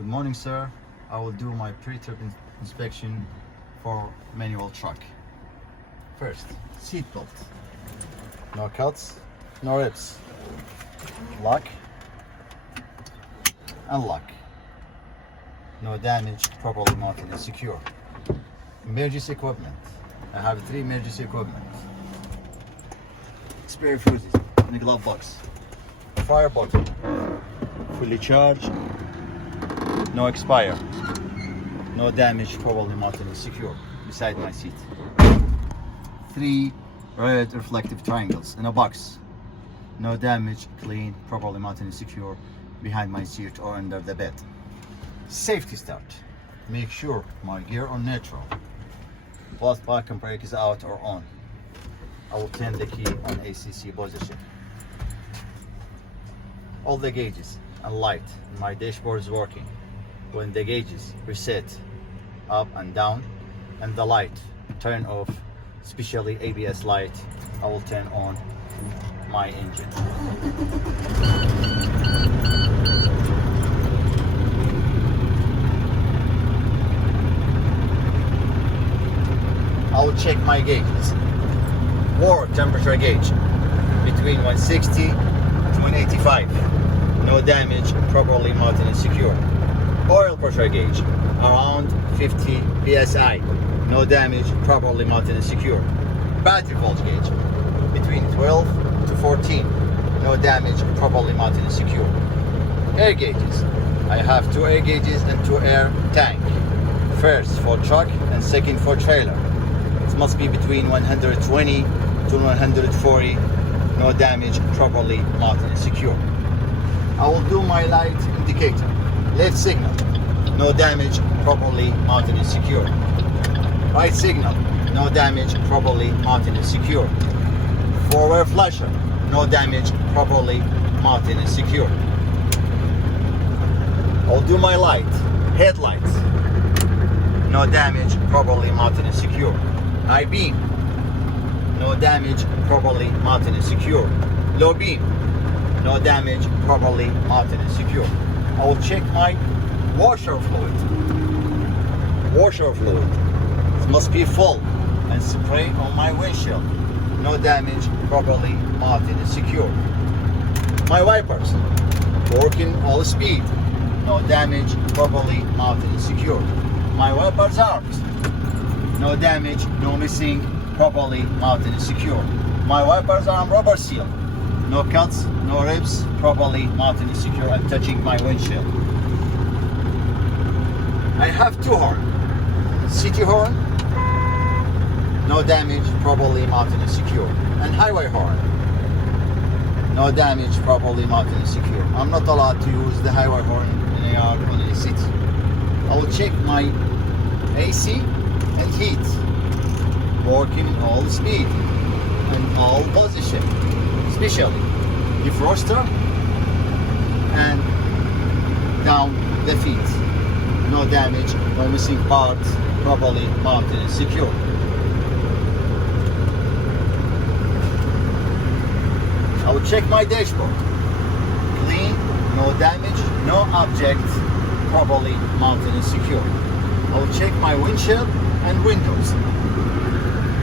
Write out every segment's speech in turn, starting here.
Good morning, sir. I will do my pre-trip inspection for manual truck. First, seat belt. No cuts, no rips. Lock and lock. No damage, properly mounted and secure. Emergency equipment. I have 3 emergency equipment. Spare fuses in the glove box. Fire bottle. Fully charged. No expire. No damage, probably mounted and secure beside my seat. 3 red reflective triangles in a box. No damage, clean, properly mounted and secure behind my seat or under the bed. Safety start. Make sure my gear on neutral. Both parking brake is out or on. I will turn the key on ACC position. All the gauges and light in my dashboard is working. When the gauges reset up and down and the light turn off, especially ABS light, I will turn on my engine. I will check my gauges. Water temperature gauge between 160 to 185. No damage, properly mounted and secure. Oil pressure gauge around 50 psi. No damage, properly mounted and secure. Battery voltage gauge between 12 to 14. No damage, properly mounted and secure. Air gauges. I have 2 air gauges and 2 air tank. First for truck and second for trailer. It must be between 120 to 140. No damage, properly mounted and secure. I will do my light indicator. Left signal, no damage, properly mounted and secure. Right signal, no damage, properly mounted and secure. Forward flasher, no damage, properly mounted and secure. I'll do my light, headlights, no damage, properly mounted and secure. High beam, no damage, properly mounted and secure. Low beam, no damage, properly mounted and secure. I will check my washer fluid. Washer fluid. It must be full and spray on my windshield. No damage, properly mounted and secure. My wipers. Working all speed. No damage, properly mounted and secure. My wipers arms. No damage, no missing, properly mounted and secure. My wipers arm rubber seal. No cuts, no rips, properly mounted and secure and touching my windshield. I have 2 horns. City horn, no damage, properly mounted and secure. And highway horn, no damage, properly mounted and secure. I'm not allowed to use the highway horn in a yard or in a city. I will check my AC and heat. Working all speed and all position. Especially defroster and down the feet. No damage, no missing parts, properly mounted and secure. I will check my dashboard. Clean, no damage, no object, properly mounted and secure. I will check my windshield and windows.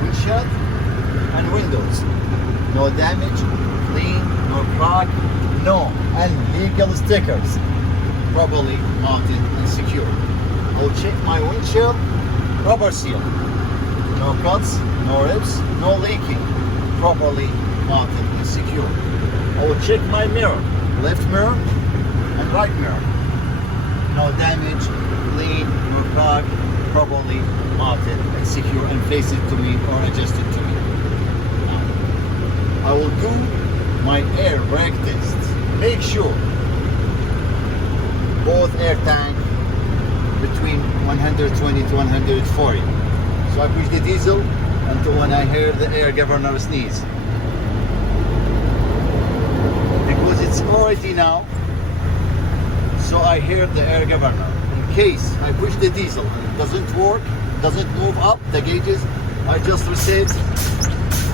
Windshield and windows. No damage, clean, no crack, no illegal stickers, properly mounted and secure. I'll check my windshield, rubber seal, no cuts, no rips, no leaking, properly mounted and secure. I will check my mirror, left mirror and right mirror. No damage, clean, no crack, properly mounted and secure and face it to me or adjusted to me. I will do my air brake test. Make sure both air tank between 120 to 140. So I push the diesel until when I hear the air governor sneeze. Because it's already now, so I hear the air governor. In case I push the diesel and it doesn't work, doesn't move up the gauges, I just reset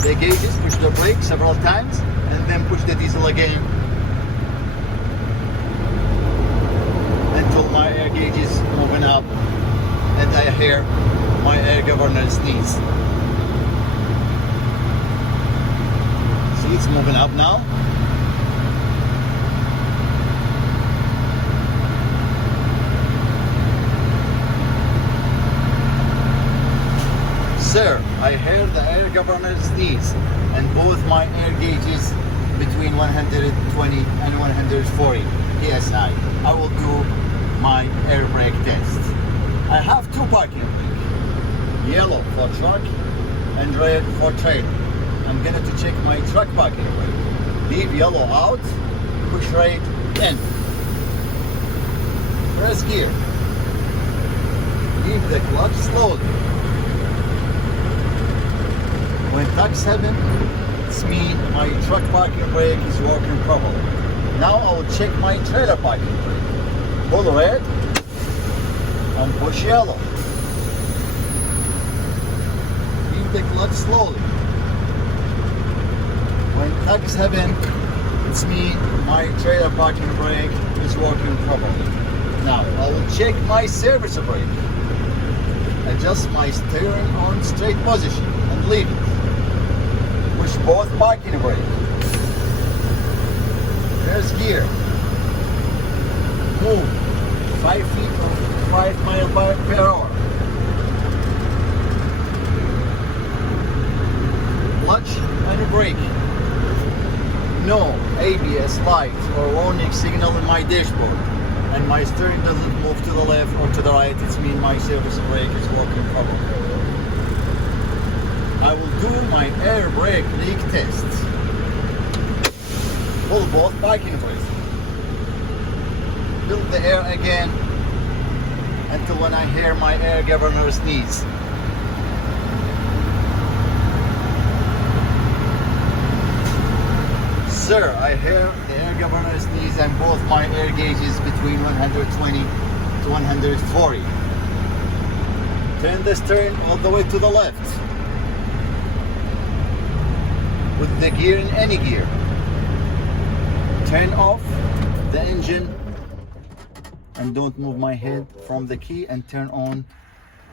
the gauges, push the brake several times, and then push the diesel again until my air gauge here my air governors needs. See, it's moving up now. Sir, I heard the air governor's needs and both my air gauges between 120 and 140 psi. I will do my air brake test. I have two parking brakes, yellow for truck and red for trailer. I'm going to check my truck parking brake. Leave yellow out, push right in. Press gear. Leave the clutch slowly. When tax happen, it's mean my truck parking brake is working properly. Now I will check my trailer parking brake. Pull red and push yellow. Leave the clutch slowly. When tax happen, it's mean my trailer parking brake is working properly. Now I will check my service brake. Adjust my steering on straight position and leave it. Push both parking brake. There's gear. Move 5 feet or 5 miles per hour. Clutch and brake. No ABS light or warning signal in my dashboard. And my steering doesn't move to the left or to the right. It means my service brake is working properly. I will do my air brake leak test. Pull both parking brakes. Fill the air again until when I hear my air governor's needs. Sir, I hear the air governor's needs and both my air gauges between 120 to 140. Turn the steering all the way to the left. Put the gear in any gear. Turn off the engine and don't move my head from the key, and turn on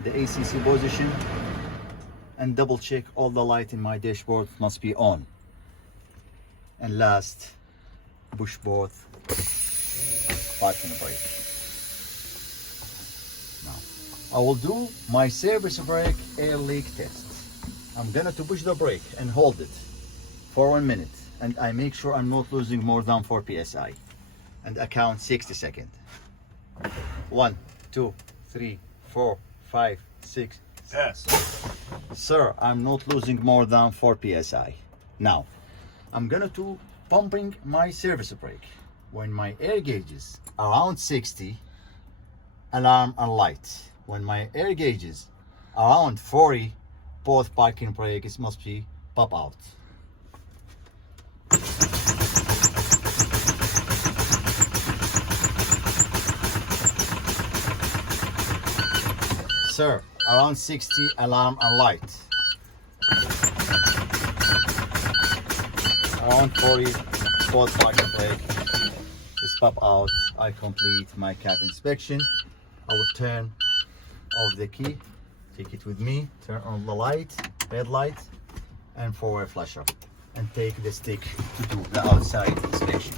the ACC position and double check all the light in my dashboard must be on. And last, push both parking brake. Now, I will do my service brake air leak test. I'm gonna to push the brake and hold it for 1 minute, and I make sure I'm not losing more than 4 psi, and I count 60 seconds. 1, 2, 3, 4, 5, 6. Yes. Sir, I'm not losing more than 4 psi. Now, I'm gonna to pumping my service brake. When my air gauges around 60, alarm and light. When my air gauges around 40, both parking brakes must be pop out. Sir, around 60, alarm and light. Around 40, both parking brake is pop out. I complete my cab inspection. I will turn off the key, take it with me, turn on the light, headlight, and forward flasher, and take the stick to do the outside inspection.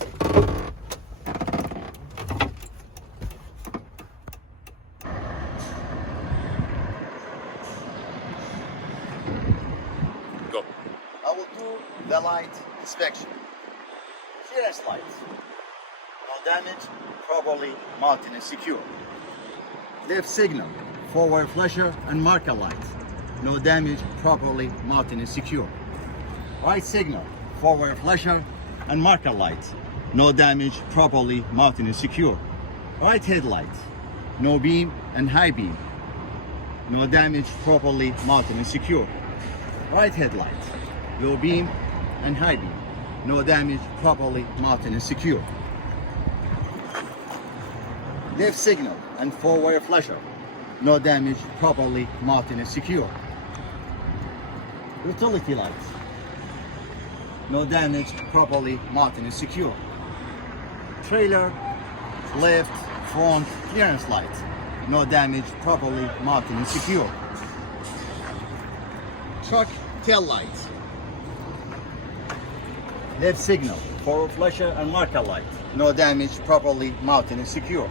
Go. I will do the light inspection. Clearance light. No damage, properly mounted and secure. Left signal, forward flasher and marker light. No damage, properly mounted and secure. Right signal, forward flasher and marker light. No damage, properly mounted and secure. Right headlight, no beam and high beam. No damage, properly mounted and secure. Right headlight, low beam and high beam. No damage, properly mounted and secure. Left signal and forward flasher. No damage, properly mounted and secure. Utility lights. No damage, properly mounted and secure. Trailer, left, front, clearance light. no damage, properly mounted and secure. Truck tail light. Left signal, forward flasher and marker light. No damage, properly mounted and secure.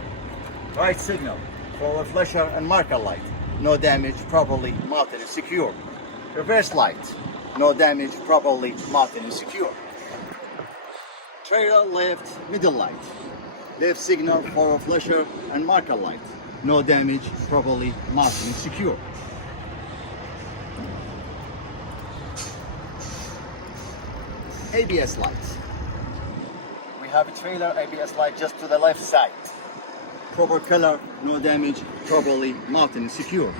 Right signal, forward flasher and marker light. No damage, properly mounted and secure. Reverse light. No damage, properly mounted and secure. Trailer left middle light. Left signal, forward flasher and marker light. No damage, properly mounted and secure. ABS lights. We have a trailer ABS light just to the left side. Proper color, no damage, properly mounted and secure.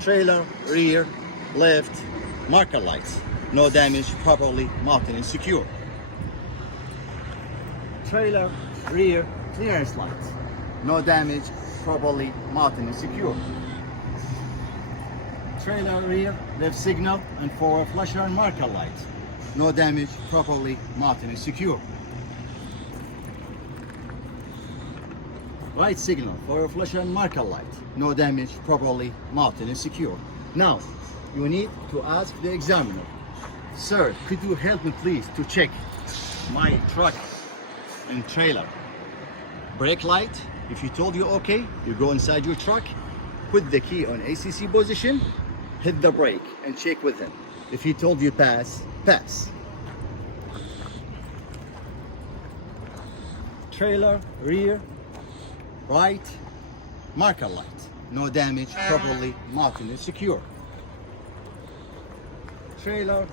Trailer rear left marker lights. No damage, properly mounted and secure. Trailer rear clearance lights. No damage, properly mounted and secure. Trailer rear left signal and forward flasher and marker light. No damage, properly mounted and secure. Right signal, forward flasher and marker light. No damage, properly mounted and secure. Now, you need to ask the examiner, sir, could you help me please to check my truck and trailer brake light? If he told you okay, you go inside your truck, put the key on ACC position, hit the brake and check with him. If he told you pass, pass. Trailer rear right marker light. No damage, properly mounted and secure. Trailer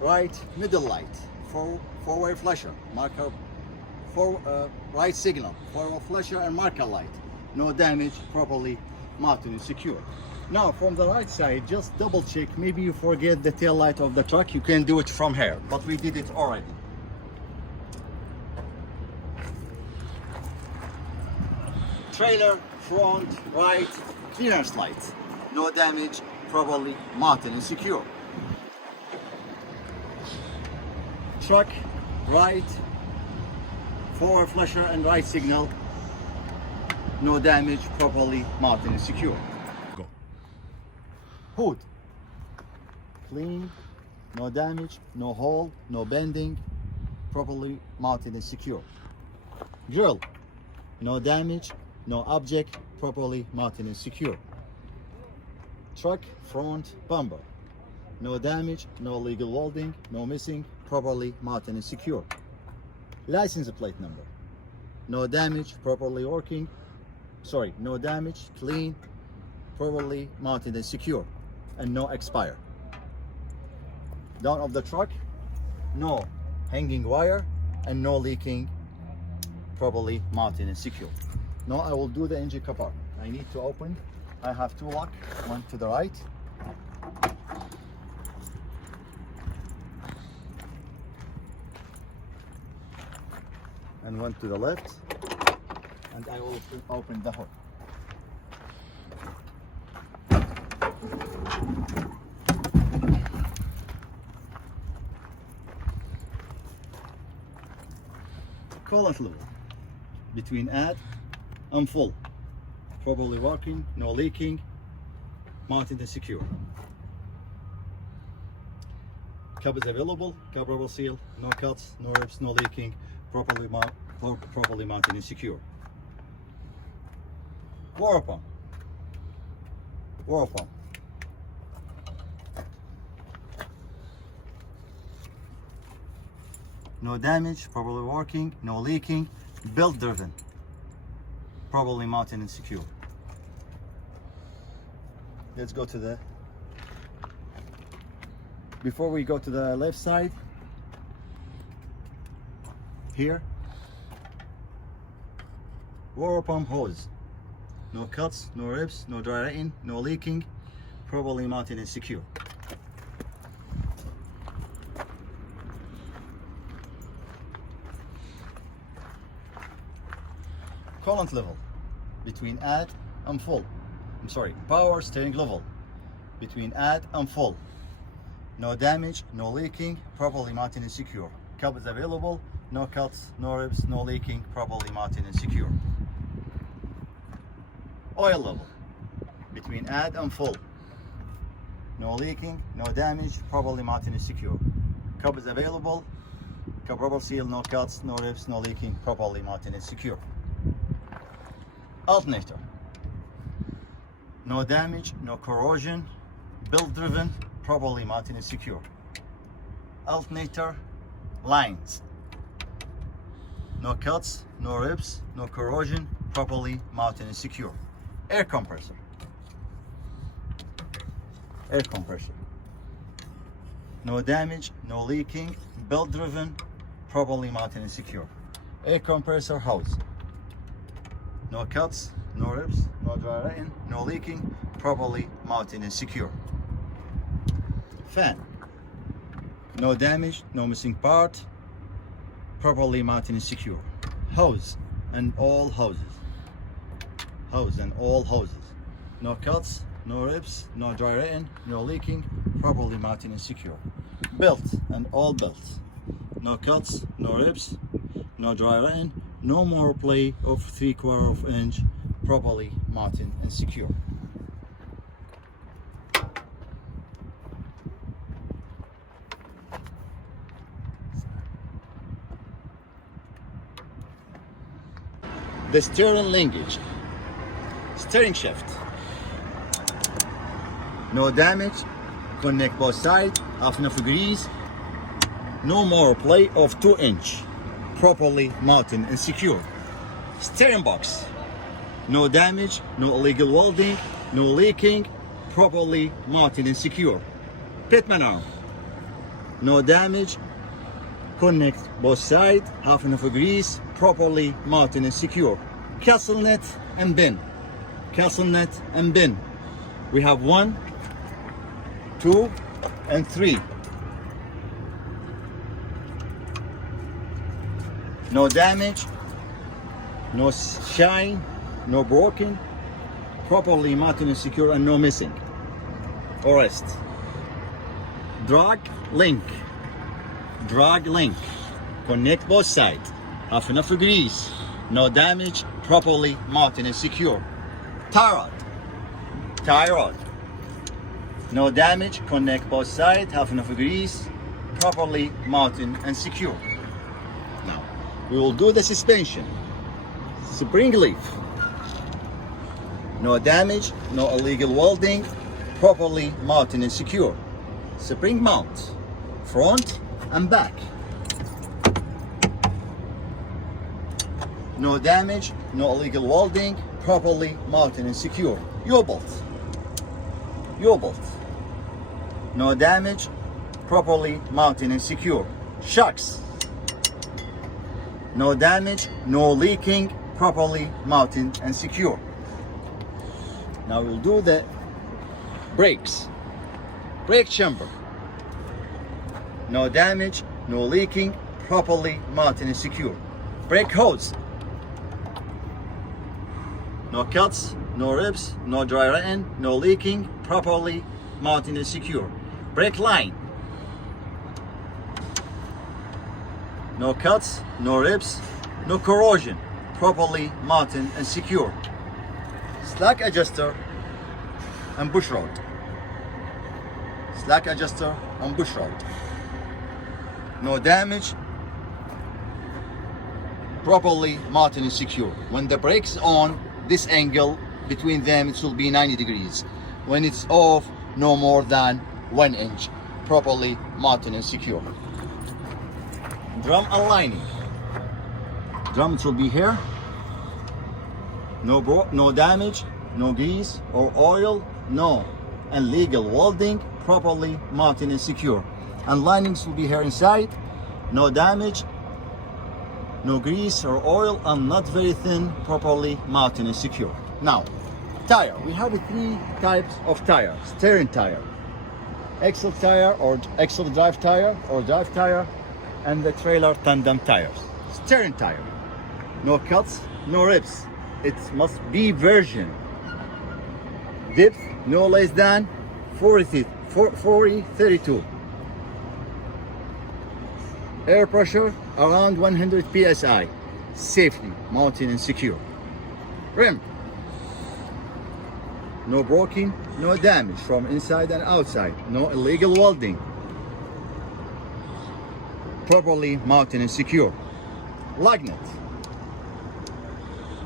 right middle light, forward flasher, marker, right signal, forward flasher and marker light. No damage, properly mounted and secure. Now from the right side, just double check, maybe you forget the tail light of the truck, you can do it from here, but we did it already. Trailer front right clearance light. No damage, properly mounted and secure. Truck right forward flasher and right signal. No damage, properly mounted and secure. Go. Hood. Clean, no damage, no hole, no bending, properly mounted and secure. Grill. No damage, no object, properly mounted and secure. Truck front bumper. No damage, no illegal welding, no missing, properly mounted and secure. License plate number. No damage, properly working. Sorry, no damage, clean, properly mounted and secure, and no expire. Down of the truck, no hanging wire and no leaking, properly mounted and secure. Now I will do the engine compartment. I need to open. I have two locks, one to the right. And one to the left. And I will open the hood. Coolant level between add and full. Properly working, no leaking, mounted and secure. Cab is available, cab rubber seal, no cuts, no rips, no leaking, properly mounted and secure. Water pump. Water pump. No damage, properly working, no leaking, belt driven, properly mounted and secure. Let's go to the, before we go to the left side, here, water pump hose. No cuts, no rips, no dry rating, no leaking, properly mounted and secure. Coolant level between add and full. I'm sorry, power steering level between add and full. No damage, no leaking, properly mounted and secure. Cab is available, no cuts, no rips, no leaking, properly mounted and secure. Oil level between add and full. No leaking, no damage, properly mounted and secure. Cup is available. Cup rubber seal, no cuts, no rips, no leaking, properly mounted and secure. Alternator. No damage, no corrosion, build driven, properly mounted and secure. Alternator lines. No cuts, no rips, no corrosion, properly mounted and secure. Air compressor. Air compressor. No damage, no leaking, belt driven, properly mounted and secure. Air compressor hose. No cuts, no rips, no dry rain, no leaking, properly mounted and secure. Fan. No damage, no missing part, properly mounted and secure. Hose and all hoses. Hose and all hoses. No cuts, no rips, no dry rain, no leaking, properly mounted and secure. Belt and all belts. No cuts, no rips, no dry rain, no more play of 3/4 inch, properly mounted and secure. The steering linkage. Steering shift. No damage. Connect both sides. Half enough grease. No more play of 2 inch. Properly mounted and secure. Steering box. No damage. No illegal welding. No leaking. Properly mounted and secure. Pitman arm. No damage. Connect both sides. Half enough grease. Properly mounted and secure. Castle net and bin. Castle net and bin. We have 1, 2, and 3. No damage, no shine, no broken, properly mounted and secure, and no missing or rest. Drag link. Drag link. Connect both sides. Half enough grease. No damage, properly mounted and secure. Tie rod. Tie rod. No damage, connect both sides, half enough grease, properly mounted and secure. Now, we will do the suspension. Spring leaf. No damage, no illegal welding, properly mounted and secure. Spring mount, front and back. No damage, no illegal welding, properly mounted and secure. U-bolt. U-bolt. No damage, properly mounted and secure. Shocks. No damage, no leaking, properly mounted and secure. Now we'll do the brakes. Brake chamber. No damage, no leaking, properly mounted and secure. Brake hose. No cuts, no rips, no dry rain, no leaking, properly mounted and secure. Brake line. No cuts, no rips, no corrosion, properly mounted and secure. Slack adjuster and bush rod. Slack adjuster and bush rod. No damage, properly mounted and secure. When the brake's on, this angle between them, it will be 90 degrees. When it's off, no more than 1 inch, properly mounted and secure. Drum aligning. Drums will be here. No damage, no grease or oil, no illegal welding, properly mounted and secure. And linings will be here inside. No damage, no grease or oil, and not very thin, properly mounted and secure. Now, tire. We have 3 types of tire. Steering tire, axle tire or axle drive tire or drive tire, and the trailer tandem tires. Steering tire. No cuts, no rips. It must be version. Depth no less than 40-32. Air pressure around 100 psi, safely mounted and secure. Rim, no broken, no damage from inside and outside, no illegal welding, properly mounted and secure. Lug nut,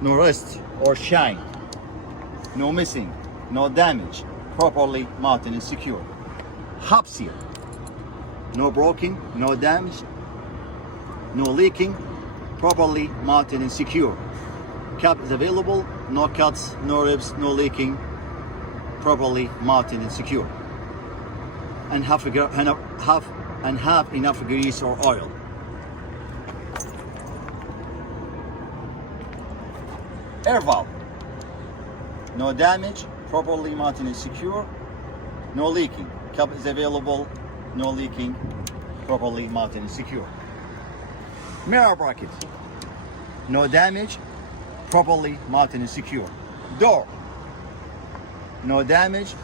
no rust or shine, no missing, no damage, properly mounted and secure. Hub seal, no broken, no damage, no leaking, properly mounted and secure. Cap is available, no cuts, no rips, no leaking, properly mounted and secure. And have enough grease or oil. Air valve, no damage, properly mounted and secure, no leaking. Cap is available, no leaking, properly mounted and secure. Mirror bracket, no damage, properly mounted and secure. Door, no damage,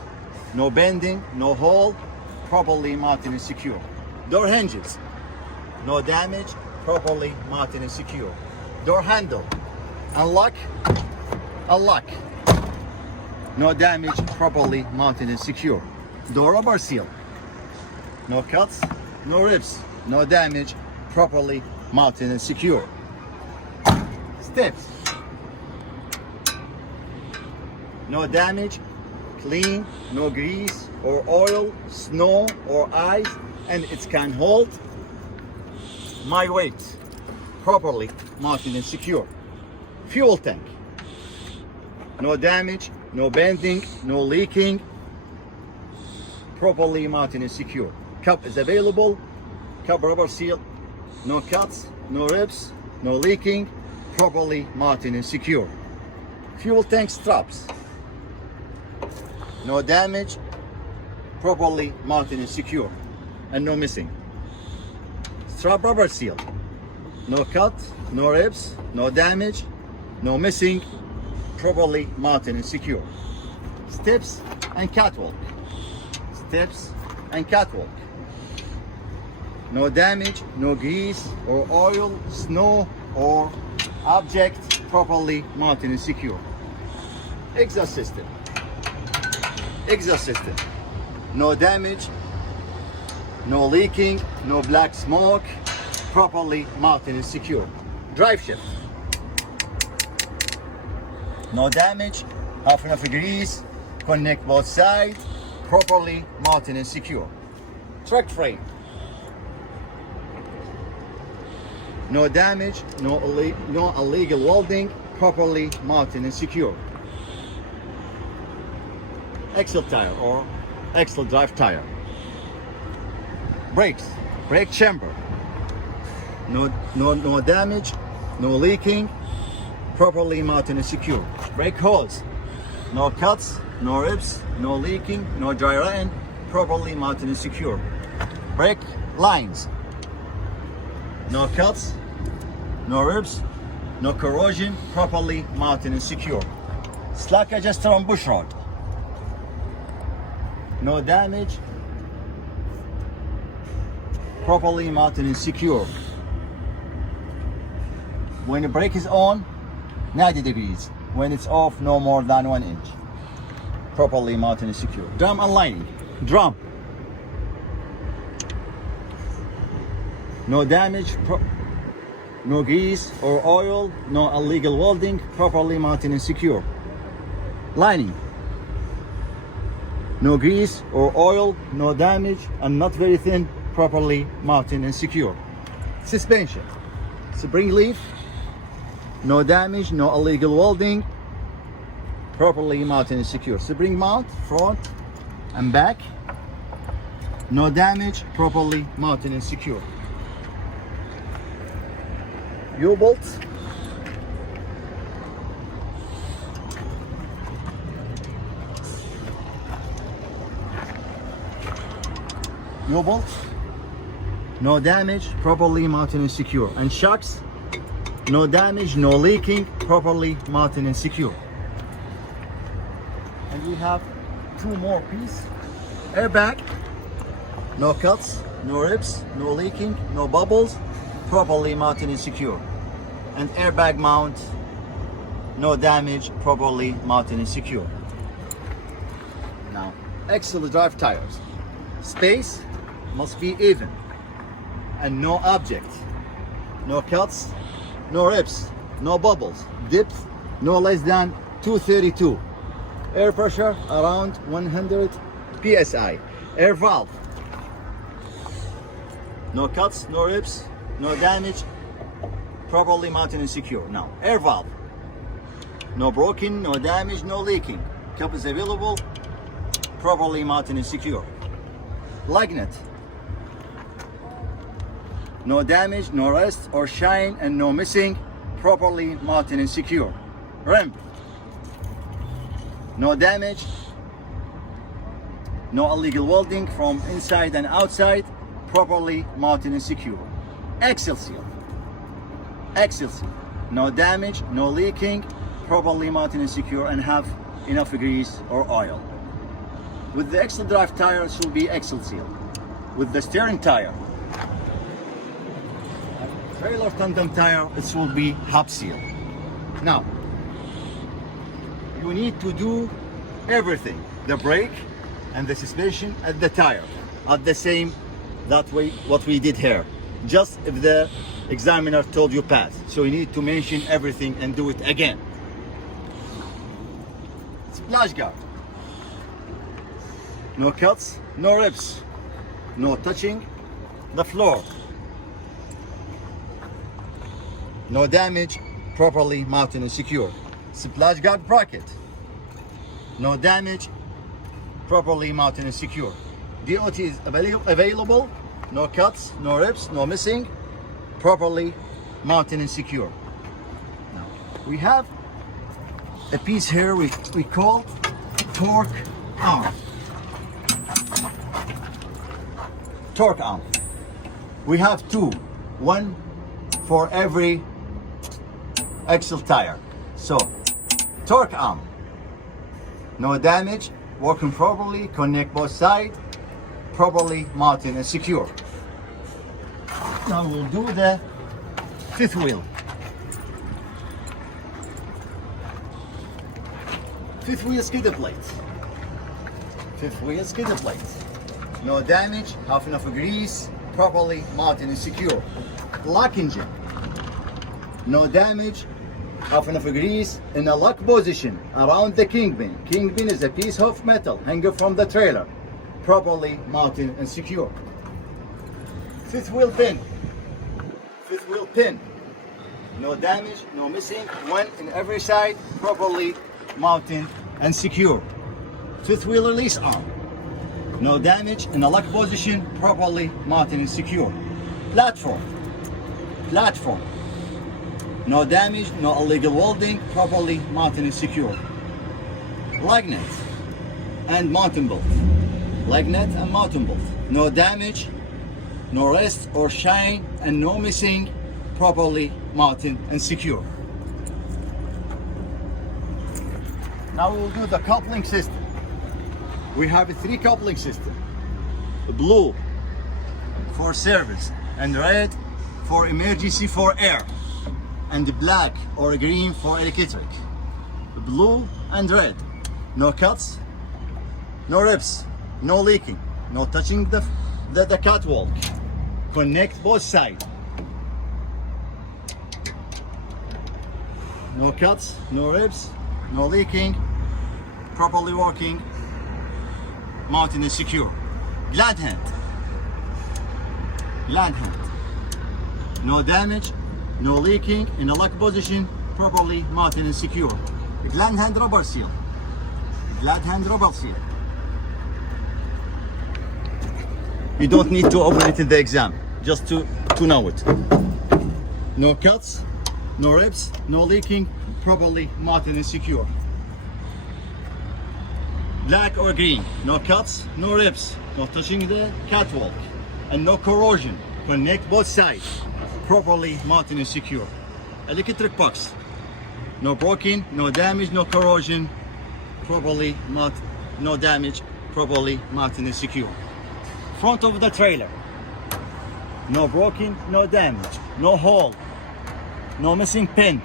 no bending, no hole, properly mounted and secure. Door hinges, no damage, properly mounted and secure. Door handle, unlock, no damage, properly mounted and secure. Door rubber seal, no cuts, no rips, no damage, properly mounted and secure. Steps, no damage, clean, no grease or oil, snow or ice, and it can hold my weight, properly mounted and secure. Fuel tank, no damage, no bending, no leaking, properly mounted and secure. Cup is available, cup rubber seal, no cuts, no rips, no leaking, properly mounted and secure. Fuel tank straps, no damage, properly mounted and secure, and no missing. Strap rubber seal, no cut, no rips, no damage, no missing, properly mounted and secure. Steps and catwalk, steps and catwalk, no damage, no grease or oil, snow or object, properly mounted and secure. Exhaust system, no damage, no leaking, no black smoke, properly mounted and secure. Drive shaft, no damage, half enough grease, connect both sides, properly mounted and secure. Truck frame, no damage, no illegal welding, properly mounted and secure. Axle tire or axle drive tire. Brakes, brake chamber, no damage, no leaking, properly mounted and secure. Brake hose, no cuts, no rips, no leaking, no dry rotting, properly mounted and secure. Brake lines, no cuts, no rips, no corrosion, properly mounted and secure. Slack adjuster on bush rod, no damage, properly mounted and secure. When the brake is on, 90 degrees. When it's off, no more than 1 inch. Properly mounted and secure. Drum aligning, drum, no damage, no grease or oil, no illegal welding, properly mounted and secure. Lining, no grease or oil, no damage, and not very thin, properly mounted and secure. Suspension, spring leaf, no damage, no illegal welding, properly mounted and secure. Spring mount, front and back, no damage, properly mounted and secure. U-bolts, no damage, properly mounted and secure. And shocks, no damage, no leaking, properly mounted and secure. And we have 2 more pieces. Airbag, no cuts, no rips, no leaking, no bubbles, properly mounted and secure. And airbag mount, no damage, properly mounted and secure. Now, axle drive tires. Space must be even and no object. No cuts, no rips, no bubbles. Depth no less than 232. Air pressure around 100 psi. Air valve. No cuts, no rips, no damage, properly mounted and secure. Now, air valve. No broken, no damage, no leaking. Cup is available, properly mounted and secure. Lug nut. No damage, no rust or shine, and no missing, properly mounted and secure. Rim. No damage, no illegal welding from inside and outside, properly mounted and secure. Axle seal. Axle seal. No damage, no leaking, properly mounted and secure, and have enough grease or oil. With the axle drive tire, it will be axle seal. With the steering tire, trailer tandem tire, it will be hub seal. Now, you need to do everything, the brake and the suspension and the tire at the same, that way what we did here. Just if the examiner told you pass, so you need to mention everything and do it again. Splash guard. No cuts, no rips, no touching the floor. No damage, properly mounted and secure. Splash guard bracket. No damage, properly mounted and secure. DOT is available. No cuts, no rips, no missing, properly mounted and secure. Now, we have a piece here we call torque arm. Torque arm. We have two, one for every axle tire. So, torque arm. No damage, working properly, connect both sides, properly mounted and secure. Now we'll do the fifth wheel. Fifth wheel skidder plate. Fifth wheel skidder plate. No damage, have enough grease, properly mounted and secure. Lock engine. No damage, have enough grease in a lock position around the kingpin. Kingpin is a piece of metal hanging from the trailer, properly mounted and secure. Fifth wheel pin. Fifth wheel pin. No damage, no missing, one in every side, properly mounted and secure. Fifth wheel release arm. No damage in a lock position, properly mounted and secure. Platform. Platform. No damage, no illegal welding, properly mounted and secure. Lug nut and mounting bolt. Lug nut and mounting bolt. No damage, no rust or shine, and no missing, properly mounted and secure. Now we will do the coupling system. We have a three coupling system. Blue for service, and red for emergency for air, and black or green for electric. Blue and red. No cuts, no rips, no leaking, no touching the catwalk. Connect both sides. No cuts, no rips, no leaking, properly working, mounted and secure. Glad hand. Glad hand. No damage, no leaking, in a lock position, properly mounted and secure. Glad hand rubber seal. Glad hand rubber seal. You don't need to open it in the exam, just to know it. No cuts, no rips, no leaking, properly mounted and secure. Black or green, no cuts, no rips, no touching the catwalk, and no corrosion. Connect both sides, properly mounted and secure. Electric box, no broken, no damage, no corrosion, properly mounted, no damage, properly mounted and secure. Front of the trailer. no broken, no damage, no hole, no missing pin,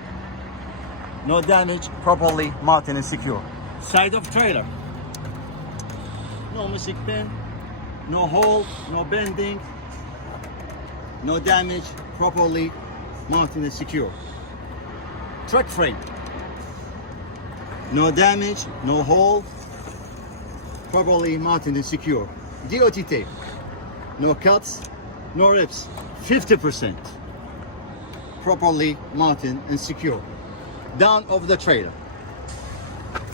no damage, properly mounted and secure. Side of trailer, no missing pin, no hole, no bending, no damage, properly mounted and secure. Truck frame, no damage, no hole, properly mounted and secure. DOT tape, no cuts, no rips, 50%, properly mounted and secure. Down of the trailer.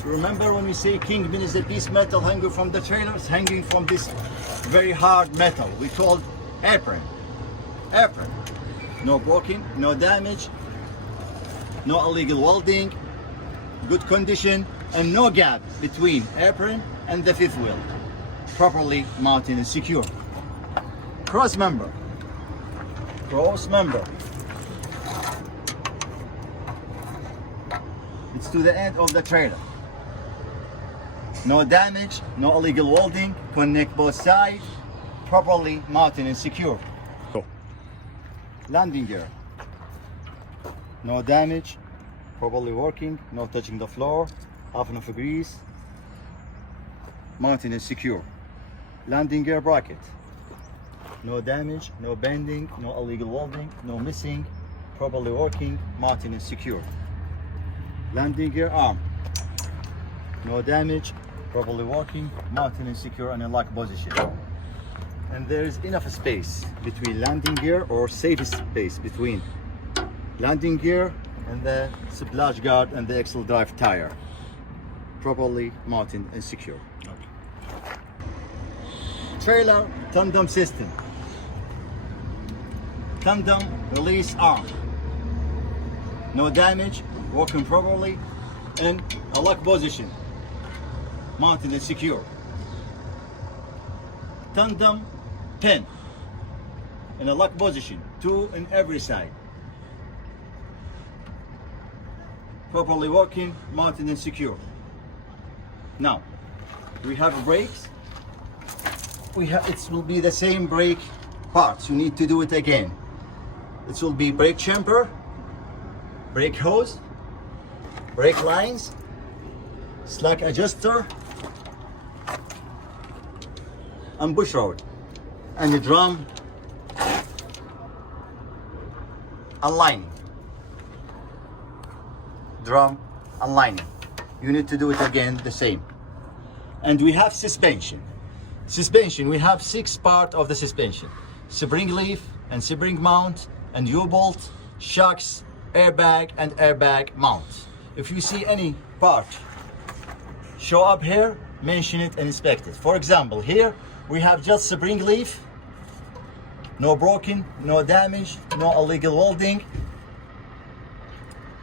Remember when we say kingpin is a piece metal hanging from the trailer, it's hanging from this very hard metal we call apron. Apron. No broken, no damage, no illegal welding, good condition, and no gap between apron and the fifth wheel. Properly mounted and secure. Cross member. Cross member. It's to the end of the trailer. No damage, no illegal welding, connect both sides, properly mounted and secure. Cool. Landing gear. No damage, properly working, no touching the floor, half enough grease, mounted and secure. Landing gear bracket. No damage, no bending, no illegal welding, no missing, properly working, mounted and secure. Landing gear arm. No damage, properly working, mounted and secure and in lock position. And there is enough space between landing gear, or safe space between landing gear and the splash guard and the axle drive tire. Properly mounted and secure. Okay. Trailer tandem system. Tandem release arm. No damage, working properly, in a lock position, mounted and secure. Tandem pin in a lock position, 2 in every side. Properly working, mounted and secure. Now, we have brakes. It will be the same brake parts. You need to do it again. It will be brake chamber, brake hose, brake lines, slack adjuster, and bush rod, and the drum aligning. Drum aligning. You need to do it again the same. And we have suspension. Suspension, we have 6 parts of the suspension: spring leaf and spring mount and U-bolt, shocks, airbag and airbag mount. If you see any part show up here, mention it and inspect it. For example, here we have just spring leaf, no broken, no damage, no illegal welding,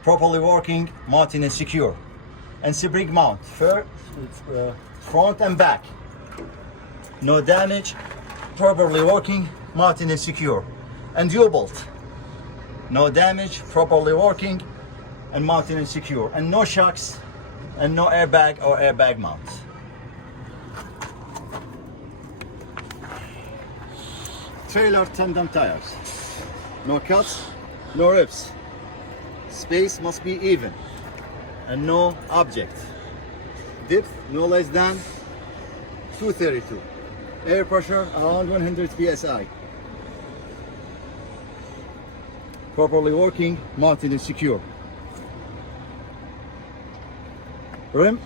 properly working, mounted and secure. And spring mount, front and back, no damage, properly working, mounted and secure. And U-bolt, no damage, properly working, and mounted and secure. And no shocks, and no airbag or airbag mount. Trailer tandem tires. No cuts, no rips. Space must be even, and no object. Depth no less than 232. Air pressure around 100 psi. Properly working, mounted and secure. Rim,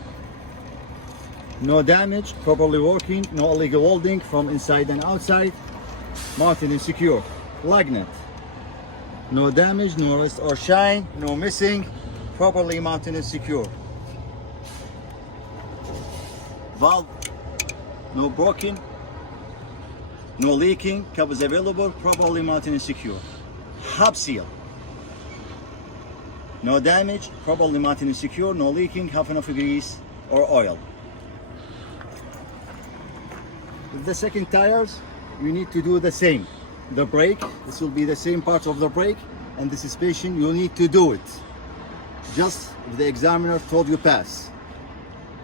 no damage, properly working, no illegal welding from inside and outside, mounted and secure. Lug nut, no damage, no rust or shine, no missing, properly mounted and secure. Valve, no broken, no leaking, cap is available, properly mounted and secure. Hub seal, no damage, properly mounted and secure, no leaking, half enough grease or oil. With the second tires, you need to do the same. The brake, this will be the same part of the brake, and the suspension, you need to do it. Just if the examiner told you pass.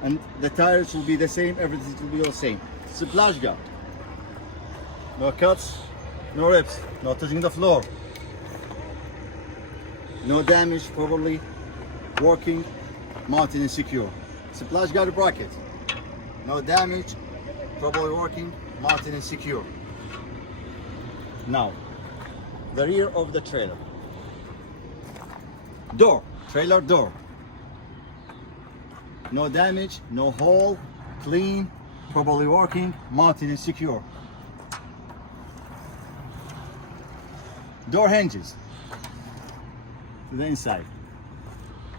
And the tires will be the same, everything will be the same. Splash guard, no cuts, no rips, no touching the floor, no damage, properly working, mounted and secure. Splash guard bracket, no damage, properly working, mounted and secure. Now, the rear of the trailer. Door, trailer door. No damage, no hole, clean, properly working, mounted and secure. Door hinges to the inside.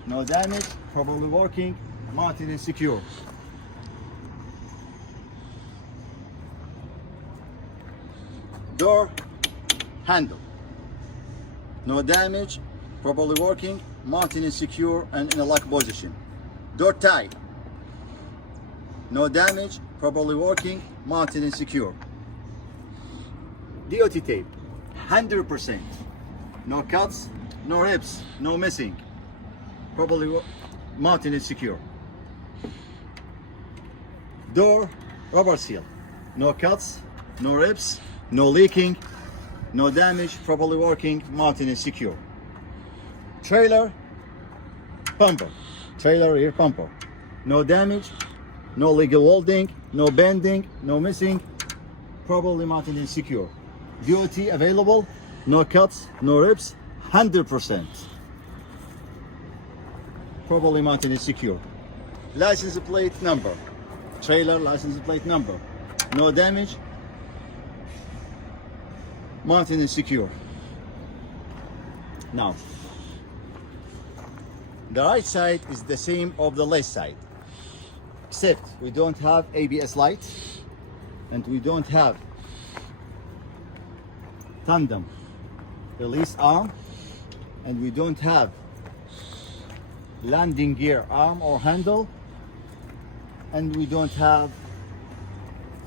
No damage, properly working, mounted and secure. Door handle. No damage, properly working, mounted and secure and in a lock position. Door tie. No damage, properly working, mounted and secure. DOT tape, 100%. No cuts, no rips, no missing. Properly mounted and secure. Door rubber seal. No cuts, no rips, no leaking, no damage, properly working, mounted and secure. Trailer bumper. Trailer rear bumper. No damage, no legal welding, no bending, no missing, properly mounted and secure. DOT available, no cuts, no rips, 100%. Properly mounted and secure. License plate number. Trailer license plate number. No damage, mounted and secure. Now, the right side is the same of the left side, except we don't have ABS lights and we don't have tandem release arm, and we don't have landing gear arm or handle, and we don't have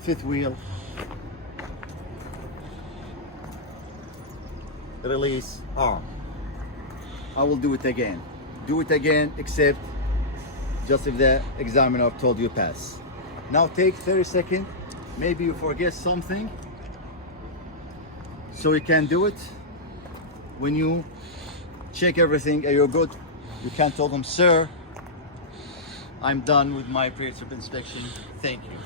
fifth wheel release arm. I will do it again. Do it again, except just if the examiner told you pass. Now take 30 seconds. Maybe you forget something, so you can do it. When you check everything and you're good, you can tell them, sir, I'm done with my pre-trip inspection. Thank you.